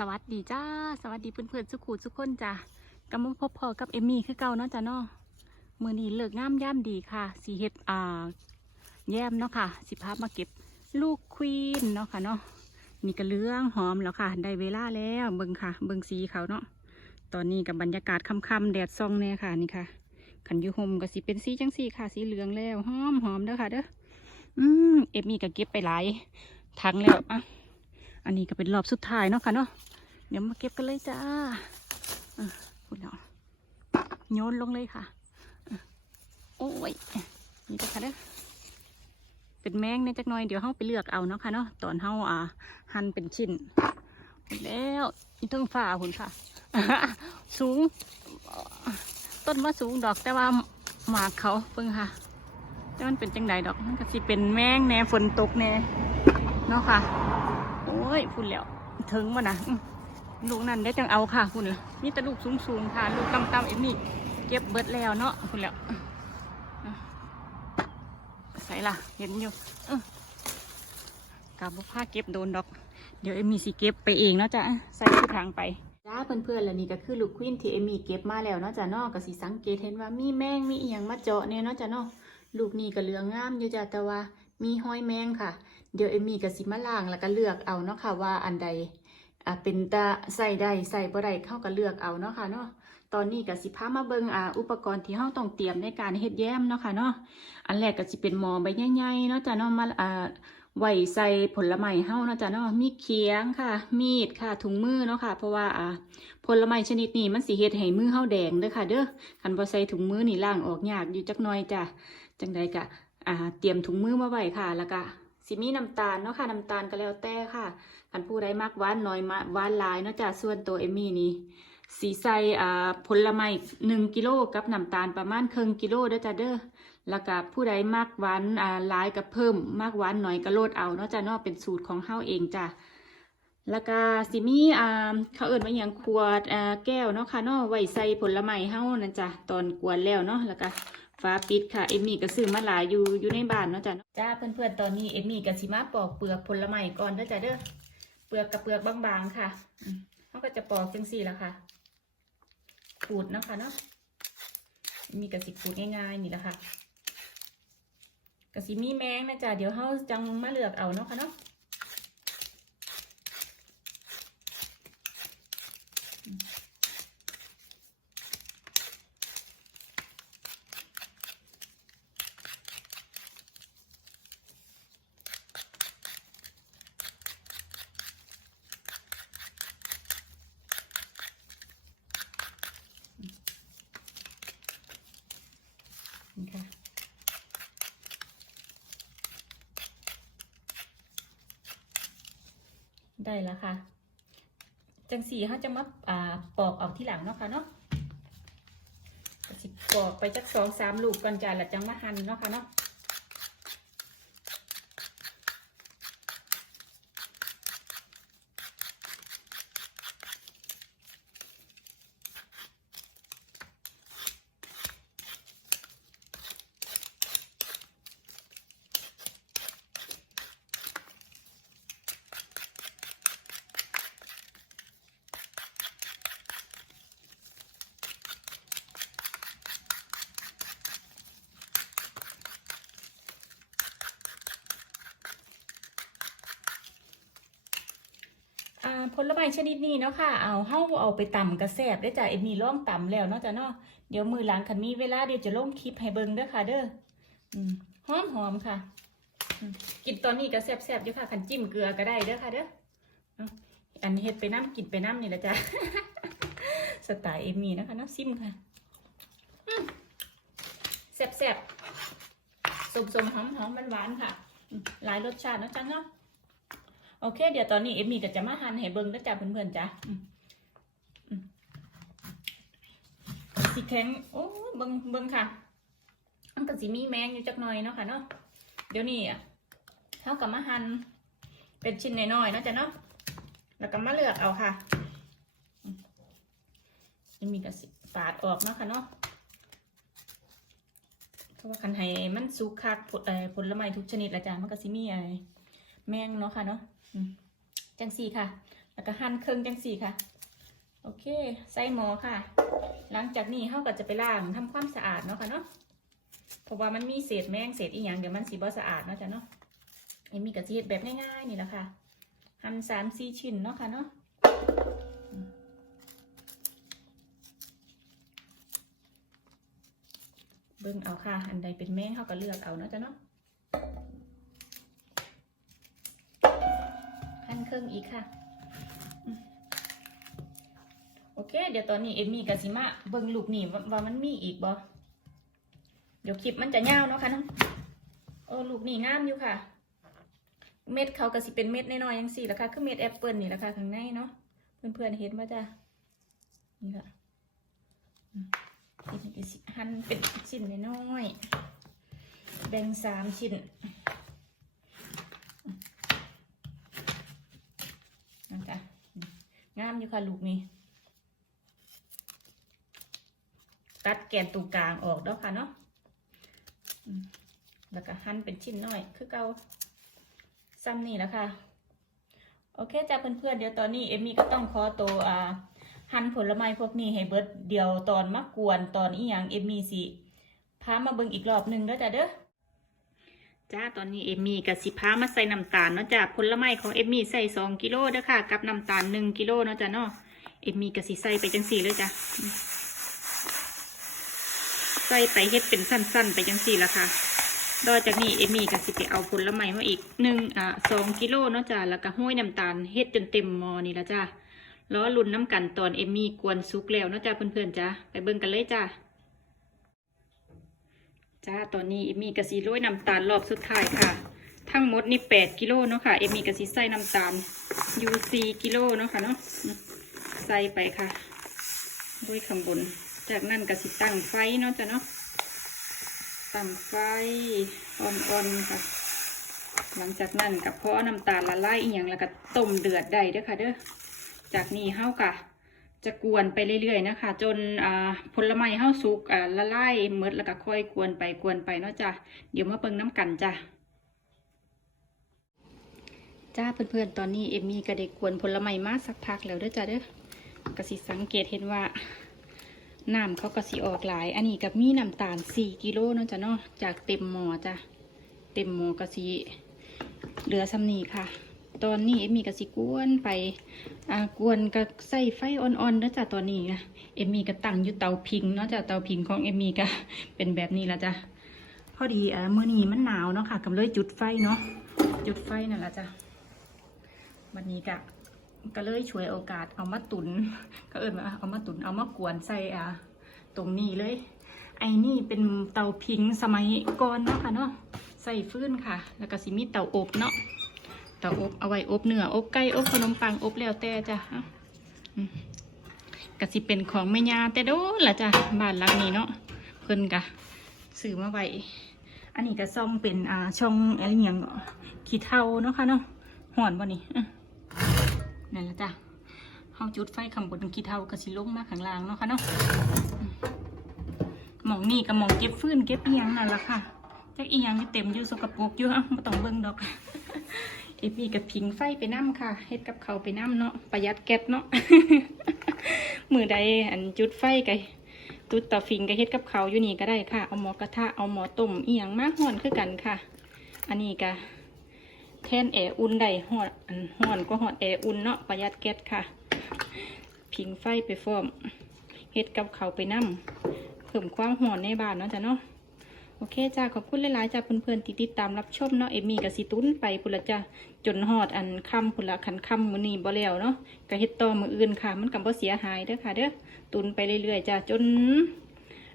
สวัสดีจ้า สวัสดีเพื่อนๆสุขุทุกคนจ้ะกำลังพบพอกับเอมี่คือเก่าเนาะจ้ะเนาะมือนี้เลิกงามย่ามดีค่ะ สีเฮ็ดอ่าแย้มเนาะค่ะ สิพามาเก็บลูกควีนเนาะค่ะเนาะนี่ก็เลื้องหอมแล้วค่ะ ได้เวลาแล้วเบิ่งค่ะ เบิ่งสีเขาเนาะตอนนี้กับบรรยากาศค่ำๆแดดส่องแน่ค่ะนี่ค่ะขันยูโฮมก็สิเป็นสีจังสีค่ะ สีเหลืองแล้วหอมหอมเด้อค่ะเด้ออืมเอมมี่ก็เก็บไปหลายถังแล้วอะ อันนี้ก็เป็นรอบสุดท้ายเนาะค่ะเนาะเดี๋ยวมาเก็บกันเลยจ้าอะพูดแล้วโยนลงเลยค่ะโอ้ยนี่จ้ะค่ะเด้อเป็นแมงในจักหน่อยเดี๋ยวเฮาไปเลือกเอาเนาะค่ะเนาะตอนเฮาอ่าหั่นเป็นชิ้นแล้วนี่ต้องฝ่าหุ่นค่ะ สูง ต้นว่าสูงดอกแต่ว่าหมากเขาเพิ่งค่ะ แต่มันเป็นจังใดดอกมันก็สิเป็นแมงแน่ฝนตกแน่เนาะค่ะ ยพูดแล้วถึงมานะลูกนั่นได้จังเอาค่ะคุณล่ะมีแต่ลูกสูงๆค่ะ ลูกต่ำๆเอ็มนี่เก็บเบิดแล้วเนาะคุณแล้วใส่ล่ะเห็นอยู่กับบุผ้าเก็บโดนดอก เดี๋ยวเอ็มมี่สิเก็บไปเองเนาะจ้ะใส่ที่ทางไปจ้าเพื่อนๆแล้วนี่ก็คือลูกควินที่เอ็มมี่เก็บมาแล้วเนาะจ้ะนาะก็สิสังเกตเห็นว่ามีแมงมีเอียงมาเจาะเนี่ยเนาะจ้ะนาะลูกนี่ก็เหลืองงามอยู่จ้ะแต่ว่ามีห้อยแมงค่ะ เดี๋ยวเอมมี่ก็สิมาล้างแล้วก็เลือกเอาเนาะค่ะว่าอันใดอ่าเป็นตาใส่ได้ใส่บ่ได้เข้าก็เลือกเอาเนาะค่ะเนาะตอนนี้ก็สิพามาเบิ่งอ่าอุปกรณ์ที่เฮาต้องเตรียมในการเฮ็ดแย้มเนาะค่ะเนาะอันแรกก็สิเป็นหมอใบใหญ่ๆเนาะจ้ะเนาะมาอ่าไหวใส่ผลไม้เฮาเนาะจ้ะเนาะมีเขียงค่ะ มีดค่ะ ถุงมือเนาะค่ะ เพราะว่าอ่าผลไม้ชนิดนี้มันสิเฮ็ดให้มือเฮาแดงเด้อค่ะ เด้อคันบ่ใส่ถุงมือนี่ล้างออกยากอยู่จักหน่อยจ้ะจังใดก็อ่า เตรียมถุงมือมาไว้ค่ะ แล้วก็ สิมีน้ำตาลเนาะค่ะน้ำตาลก็แล้วแต่ค่ะคันผู้ใดมักหวานน้อยมาหวานหลายเนาะจ้ะส่วนตัวเอมี่นี่สีใส่อ่าผลไม้หนึ่งกิโลกับน้ำตาลประมาณครึ่งกิโลเด้อจ้ะเด้อแล้วก็ผู้ใดมากหวานอ่าหลายก็เพิ่มมากหวานน่อยก็ลดเอาเนาะจ้ะเนาะเป็นสูตรของเฮาเองจ้ะแล้วก็สิมีอ่าเขาเอิ้นว่าหยังขวดอ่าแก้วเนาะค่ะเนาะไว้ใส่ผลไม้เฮานั่นจ้ะตอนกวนแล้วเนาะแล้วก็ ฝาปิดค่ะ เอมมี่ก็ซื้อมาหลายอยู่อยู่ในบ้านเนาะจ้ะเนาะจ้าเพื่อนๆตอนนี้เอมมี่ก็สิมาปอกเปลือกผลไม้ก่อนเด้อจ้ะเด้อเปลือกกับเปลือกบางๆค่ะมเฮาก็จะปอกจังซี่ละค่ะขูดเนาะค่ะเนาะมมี่ก็สิขูดง่ายๆนี่แหละค่ะกระสิมีแมงนะจ๊ะเดี๋ยวเฮาจังมาเลือกเอาเนาะค่ะเนาะนี่ค่ะ ได้แล้วค่ะ จังสีเขาจะมาอ่าปอกออกที่หลังเนาะค่ะเนาะสิปอกไปจักสองสามลูกก่อนจ้ะแล้วจังมาหั่นเนาะค่ะเนาะ ผลไม้ชนิดนี้เนาะค่ะ เอาเฮาเอาไปตำกระแสบได้จ้ะเอ็มมีล่องตำแล้วเนาะจ้ะเนาะเดี๋ยวมือหลังคันมีเวลาเดี๋ยวจะลงคลิปให้เบิ่งเด้อค่ะ เด้อหอมหอมค่ะกินตอนนี้ก็แซ่บๆอยู่ค่ะคันจิ้มเกลือก็ได้เด้อค่ะ เด้ออันนี้เฮ็ดไปน้ำกินไปน้ำนี่แหละจ้ะสไตล์เอมมี่นะคะนาะซิมค่ะอืมแซ่บๆสมๆหอมๆหวานๆค่ะ หลายรสชาตินะจ้ะเนาะ โอเค เดี๋ยวตอนนี้เอมมี่ก็จะมาหั่นให้เบิ่งแล้วจ้ะเพื่อนๆจ้ะสีแข็งโอ้เบิ่งเบิ่งค่ะมันก็สิมีแมงอยู่จักหน่อยเนาะค่ะเนาะเดี๋ยวนี้อะเท่ากับมาหั่นเป็นชิ้นน้อยๆเนาะจ้ะเนาะแล้วก็มาเลือกเอาค่ะเอมมี่ก็สิปาดออกเนาะค่ะเนาะเพราะว่าคันให้มันสุกคักผลผลไม้ทุกชนิดละจ้ะมันก็สิมีไอ้แมงเนาะค่ะเนาะ จังสี่ค่ะ แล้วก็หั่นเครื่องจังสี่ค่ะ โอเค ใส่หม้อค่ะ หลังจากนี้เขาก็จะไปล้างทำความสะอาดเนาะค่ะเนาะ เพราะว่ามันมีเศษแมงเศษอีหยังเดี๋ยวมันสีบ่สะอาดเนาะจ้ะเนาะไอ้มีกระเจี๊ยบแบบง่ายๆนี่แหละค่ะ หั่นสามสี่ชิ้นเนาะค่ะเนาะเบิ่งเอาค่ะ อันใดเป็นแมงเขาก็เลือกเอาเนาะจ้ะเนาะ เครื่องอีกค่ะ โอเค เดี๋ยวตอนนี้เอมมี่กับซิมาเบิ่งลูกนี่ว่ามันมีอีกบ่เดี๋ยวคลิปมันจะยาวเนาะค่ะน้องโอ้ลูกนี่งามอยู่ค่ะ เม็ดเขาก็สิเป็นเม็ดน้อยๆยังสี่ละค่ะ คือเม็ดแอปเปิลนี่ละค่ะข้างในเนาะเพื่อนๆเห็นมาจ้ะนี่ค่ะหั่นเป็นชิ้นน้อยๆแบ่งสามชิ้นจ้ะงาม อยู่ค่ะลูกนี่ตัดแกนตรงกลางออกแล้วค่ะเนาะแล้วก็หั่นเป็นชิ้นน้อย คือเกาซ้ำนี่แหละค่ะ โอเคจ้ะเพื่อนๆเดี๋ยวตอนนี้เอมมี่ก็ต้องขอตัวอ่าหั่นผลไม้พวกนี้ให้เบิร์ดเดียวตอนมากวนตอนอีหยังเอมมี่สิพามาเบิ่งอีกรอบหนึ่งแล้วจ้ะเด้อ จ้าตอนนี้เอมมี่กับสิพามาใส่น้ำตาลเนาะจ้าผลไม้ของเอมมี่ใส่สองกิโลเด้อค่ะ กับน้ำตาลหนึ่งกิโลเนาะจ้าเนาะเอมมี่กับสิใส่ไปจังสี่เลยจ้ะใส่ไปเฮ็ดเป็นสั้น ๆ ไปจังสี่ละค่ะต่อจากนี้เอมี่กับสิไปเอาผลไม้มาอีกหนึ่งอ่าสองกิโลเนาะจ้าแล้วก็ห้อยน้ำตาลเฮ็ดจนเต็มมอนี่ละจ้าล้อลุนน้ำกันตอนเอมี่กวนซุกแล้วเนาะจ้าเพื่อนๆจ้าไปเบิ่งกันเลยจ้า จ้าตอนนี้เอมี่กะสีโรยน้ำตาลรอบสุดท้ายค่ะ ทั้งหมดนี่แปดกิโลเนาะค่ะ เอมี่กะสีใส่น้ำตาลอยู่สี่กิโลเนาะค่ะเนาะใส่ไปค่ะ ด้วยข้างบน จากนั้นกะสิตั้งไฟเนาะจ้ะเนาะตั้งไฟอ่อนๆค่ะ หลังจากนั้นกับพอน้ำตาลละลายอีกอย่างแล้วก็ต้มเดือดได้เด้อค่ะเด้อจากนี้เฮาค่ะ จะกวนไปเรื่อยๆนะคะ จนผลไม้เฮาสุกละลายหมดแล้วก็ค่อยกวนไปกวนไปเนาะจ้ะเดี๋ยวมาเบิ่งน้ำกันจ้ะจ้าเพื่อนๆตอนนี้เอมมี่ก็ได้กวนผลไม้มาสักพักแล้วเด้อจ้ะเด้อก็สิสังเกตเห็นว่าน้ำเขาก็สิออกหลาย อันนี้กับมีน้ำตาล4กิโลเนาะจ้ะเนาะจากเต็มหม้อจ้ะเต็มหม้อก็สิเหลือซ้ำนี้ค่ะ ตอนนี้เอมมี่ก็สิกวนไปอ่ากวนก็ใส่ไฟอ่อนๆเด้อจ้ะตอนนี้นะเอมมี่ก็ตั้งอยู่เตาพิงเนาะจ้ะเตาพิงของเอมมี่ก็เป็นแบบนี้ละจ้ะพอดีอ่ามื้อนี้มันหนาวเนาะค่ะกำเลยจุดไฟเนาะจุดไฟนั่นละจ้ะวันนี้ก็ก็เลยช่วยโอกาสเอามาตุนก็เอิญว่าเอามาตุนเอามากวนใส่อ่าตรงนี้เลย ไอ้นี่เป็นเตาพิงสมัยก่อนเนาะค่ะเนาะใส่ฟืนค่ะ แล้วก็สิมีเตาอบเนาะ เตาอบเอาไว้อบเนื้ออบไก่อบขนมปังอบแล้วแต่จ้ะอะสิเป็นของแม่ยาแต่โดนละจ้ะบ้านหลังนี้เนาะเพิ่นกะซื้อมาไว้อันนี้ก็ซ่อมเป็นอ่าช่องอะไรอหย่างขี้เท่าเนาะค่ะเนาะห่อนบ่นี่นั่นละจ้ะเฮาจุดไฟข้างบนขี้เท่าก็สิลงมาข้างล่างเนาะค่ะเนาะอืมหมองนี่กับหมองเก็บฟืนเก็บเอียงนั่นละค่ะจักอียงเต็มอยู่สกปรกอยู่อะม่ต้องเบิ่งดอก เอฟมีกับพิงไฟไปน้ำค่ะเฮ็ดกับเขาไปน้ำเนาะประหยัดแก๊สเนาะมือใดอันจุดไฟกัตุดเตาฟิงก็เฮ็ดกับเขาอยู่นี่ก็ได้ค่ะ เอาหมอกระทะเอาหมอต้มเอียงมากห่อนคือกันค่ะ อันนี้ก็แทนแอร์อุ่นได้ห่อนอันห่อนก็ห่อนแอร์อุ่นเนาะประหยัดแก๊สค่ะ พิงไฟไปฟ้อมเฮ็ดกับเขาไปน้ำเพิ่มความห่อนในบ้านเนาะจ้ะเนาะ โอเคจ้าขอบคุณหลายๆจ้าเพื่อนๆที่ติดตามรับชมเนาะเอมี่กับสิตุ้นไปพุ่นละจ้าจนฮอดอันคำพุ่นละขันคำมือนีบ่แล้วเนาะก็เฮ็ดต่อมืออื่นค่ะ มันก็บ่เสียหายเด้อค่ะเด้อตุนไปเรื่อยๆจ้าจน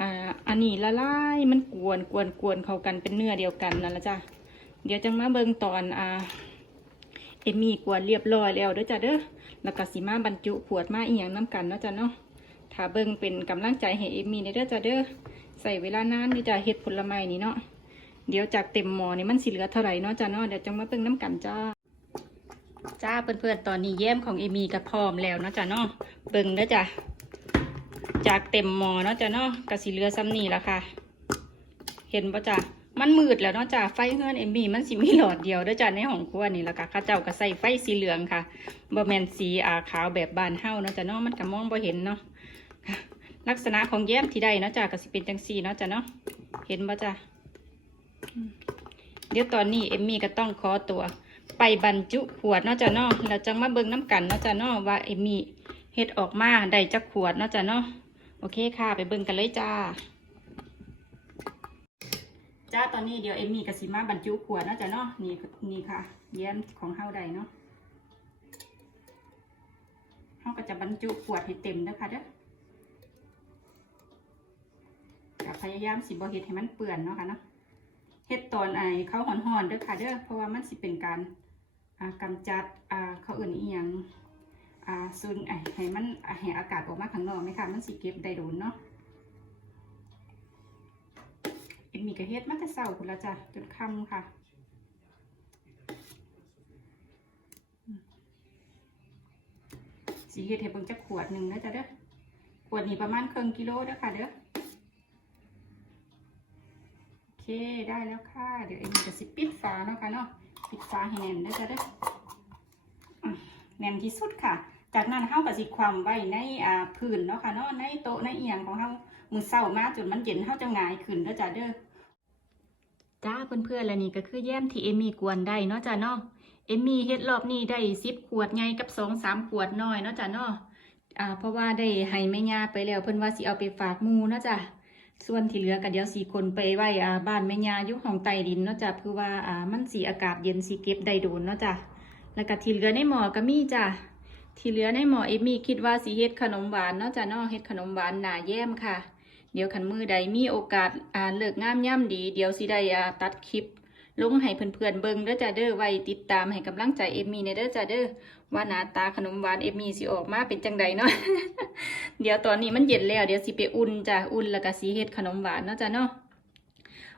อ่าอันนี้ละลายมันกวนกวนกวนเข้ากันเป็นเนื้อเดียวกันนั่นละจ้าเดี๋ยวจังมาเบิ่งตอนอ่าเอมี่กวนเรียบร้อยแล้วเด้อจ้าเด้อแล้วก็สิมาบรรจุขวดมาอีหยังน้ำกันเนาะจ้าเนาะถ้าเบิ่งเป็นกำลังใจให้เอมมี่เด้อจ้าเด้อ ใส่เวลานานนี่จะเฮ็ดผลไม้นี่เนาะเดี๋ยวจากเต็มหม้อนี่มันสิเหลือเท่าไหร่เนาะจ้าเนาะเดี๋ยวจังมาเบิ่งน้ำกันจ้า จ้าเพื่อนๆตอนนี้แย้มของเอมีก็พร้อมแล้วเนาะจ้าเนาะเบิ่งเด้จ้ะจากเต็มหม้อเนาะจ้าเนาะก็สิเหลือซ้ำนี่ละค่ะ เห็นปะจ้ะมันมืดแล้วเนาะจ้ะไฟเฮือนเอมี่มันสิมีหลอดเดียวเด้อจ้ะในห้องครัวนี่ล้วก็เข้าเจ้าก็ใส่ไฟสีเหลืองค่ะบ่แมนสีอาขาวแบบบานเฮาเนาะจ้ะเนาะมันก็มองบ่เห็นเนาะ ลักษณะของแย้มที่ได้เนาะจ้ะก็สิเป็นจังซี่เนาะจ้ะเนาะเห็นบ่จ้ะเดี๋ยวตอนนี้เอมมี่ก็ต้องขอตัว ไปบรรจุขวดเนาะจ้ะเนาะแล้วจังมาเบิ่งน้ำกันเนาะจ้ะเนาะว่าเอมมี่เฮ็ดออกมาได้จักขวดเนาะจ้ะเนาะโอเคค่ะ ไปเบิ่งกันเลยจ้าจ้าตอนนี้เดี๋ยวเอมมี่กับสิมาบรรจุขวดเนาะจ้ะเนาะนี่นี่ค่ะ แย้มของเฮาใดเนาะเฮาก็จะบรรจุขวดให้เต็มเด้อค่ะเด้อ พยายามสิบ่เฮ็ดให้มันเปื้อนเนาะค่ะเนาะเฮ็ดตอนไอเขาห่อนๆเด้อค่ะเด้อเพราะว่ามันสิเป็นการอ่ากำจัดเขาเอื่นอีหยังอ่าซุนไอให้มันให้อากาศออกมาข้างนอกไหมคะมันสิเก็บได้โดนเนาะเอ็มมีกระเฮ็ดมาแต่เศร้าคุณละจ้ะจนค่ำค่ะสีเฮ็ดให้เบิ่งจักขวดหนึ่งนะจ๊ะเด้อขวดนี้ประมาณครึ่งกิโลเด้อค่ะเด้อ เคได้แล้วค่ะ เดี๋ยวเอ็มมีจะสิปิดฝาเนาะค่ะเนาะปิดฝาให้แน่นนะจ๊ะเด้แน่นที่สุดค่ะ จากนั้นเฮาก็สิความไว้ในอ่าพื้นเนาะค่ะเนาะในโต๊ะในเอียงของเฮามือเศร้ามากจนมันเย็นเฮาจะหงายขึ้นเด้อจ้ะเด้อจ้าเพื่อนๆและนี่ก็คือแย้มที่เอมมี่กวนได้เนาะจ้ะเนาะเอมมี่เฮ็ดรอบนี้ได้สิบขวดไงกับสองสามขวดน้อยเนาะจ้ะเนาะอ่าเพราะว่าได้ให้แม่ย่าไปแล้วเพิ่นว่าสิเอาไปฝากมูเนาะจ้ะ ส่วนที่เหลือก็เดี๋ยวสีคนไปไว้อ่าบ้านแม่ยาอยู่ห้องใต้ดินเนาะจ้ะเพื่อว่าอ่ามันสีอากาศเย็นสีเก็บได้โดนเนาะจ้ะแล้วก็ที่เหลือในหมอก็มีจ้ะที่เหลือในหมอเอมี่คิดว่าสิเฮ็ดขนมหวานเนาะจ้ะนาะเฮ็ดขนมหวานหนาแย้มค่ะ เดี๋ยวขันมือใดมีโอกาสอ่าเลิกงามย่ำดี เดี๋ยวสิได้อ่าตัดคลิปลงให้เพื่อนๆเบิ่งเด้อจ้าเด้อไว้ติดตามให้กำลังใจเอมมี่ในเด้อจ้าเด้อว่าหน้าตาขนมหวานเอมมี่สิออกมาเป็นจังใดเนาะ เดี๋ยวตอนนี้มันเย็นแล้ว เดี๋ยวสิไปอุ่นจ้ะ อุ่นแล้วก็สิเฮ็ดขนมหวานเนาะจ้าเนาะ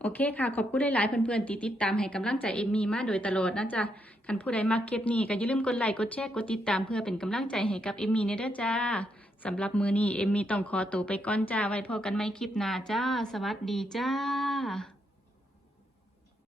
โอเคค่ะ ขอบคุณหลายๆเพื่อนๆที่ติดตามให้กำลังใจเอมมี่มาโดยตลอดนะจ้ะคันผู้ใดมาคลิปนี้ก็อย่าลืมกดไลค์ กดแชร์ กดติดตามเพื่อเป็นกำลังใจให้กับเอมมี่ในเด้อจ้าสำหรับมือนี้เอมมี่ต้องขอตัวไปก่อนจ้า ไว้พอกันไม่คลิปหน้าจ้า สวัสดีจ้า